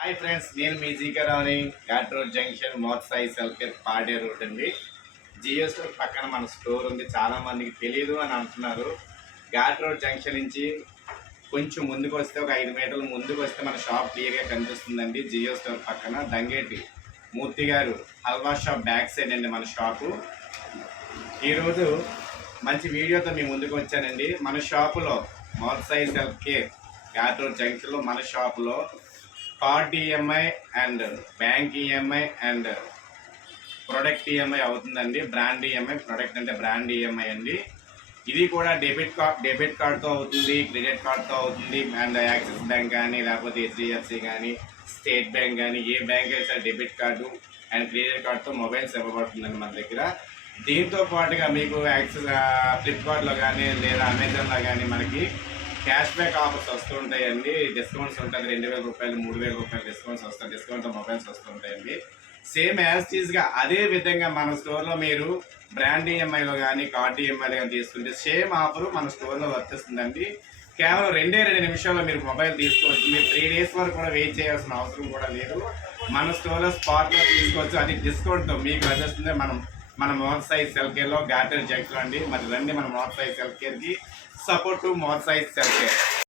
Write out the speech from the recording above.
Hi friends, నేను మీ జీకరావుని. Ghat road junction మోత్ Sai సెల్కేర్ పాడే road అండి. జియో స్టోర్ పక్కన మన స్టోర్ ఉంది. చాలా మందికి తెలియదు అని అంటున్నారు. ఘాట్ రోడ్ జంక్షన్ నుంచి కొంచెం ముందుకు వస్తే ఒక 5 మీటర్లు ముందుకు వస్తే మన షాప్ క్లియర్గా కనిపిస్తుందండి. జియో స్టోర్ పక్కన దంగేటి మూర్తి గారు హల్వా షాప్ బ్యాక్ సైడ్ అండి మన షాపు. ఈరోజు మంచి వీడియోతో మీ ముందుకు వచ్చానండి. మన షాపులో మోత్ సాయి సెల్కేర్ ఘాట్ రోడ్ జంక్షన్లో మన షాపులో card EMI and bank EMI and product EMI అవుతుందండి. బ్రాండ్ ఈఎంఐ, ప్రొడక్ట్ అంటే బ్రాండ్ ఈఎంఐ అండి. ఇది కూడా డెబిట్ కార్డ్తో అవుతుంది, క్రెడిట్ కార్డ్తో అవుతుంది. అండ్ యాక్సిస్ బ్యాంక్ కానీ, లేకపోతే హెచ్డిఎఫ్సి కానీ, స్టేట్ బ్యాంక్ కానీ, ఏ బ్యాంక్ అయితే డెబిట్ కార్డు అండ్ క్రెడిట్ కార్డ్తో మొబైల్స్ ఇవ్వబడుతుందండి మన దగ్గర. దీంతో పాటుగా మీకు యాక్సిస్ ఫ్లిప్కార్ట్లో కానీ లేదా అమెజాన్లో కానీ మనకి క్యాష్ బ్యాక్ ఆఫర్స్ వస్తుంటాయండి. డిస్కౌంట్స్ ఉంటుంది. 2000 రూపాయలు, 3000 రూపాయలు డిస్కౌంట్స్ వస్తాయి. డిస్కౌంట్ మొబైల్స్ వస్తుంటాయండి. సేమ్ యాజ్ టీజ్గా అదే విధంగా మన స్టోర్లో మీరు బ్రాండ్ ఈఎంఐలో కానీ కార్డ్ ఈఎంఐలో కానీ తీసుకుంటే సేమ్ ఆఫర్ మన స్టోర్లో వర్తిస్తుందండి. కేవలం 2 నిమిషాల్లో మీరు మొబైల్ తీసుకోవచ్చు. మీరు 3 డేస్ వరకు కూడా వెయిట్ చేయాల్సిన అవసరం కూడా లేదు. మన స్టోర్లో స్పాట్లో తీసుకోవచ్చు. అది డిస్కౌంట్తో మీకు లభిస్తుంది. మన మోత్ సాయి సెల్ కేర్లో ఘాట్ రోడ్ జంక్షన్ అండి. మరి రండి మన మోత్ సాయి సెల్ కేర్కి. సపోర్ట్ టు మోత్ సాయి సెల్ కేర్.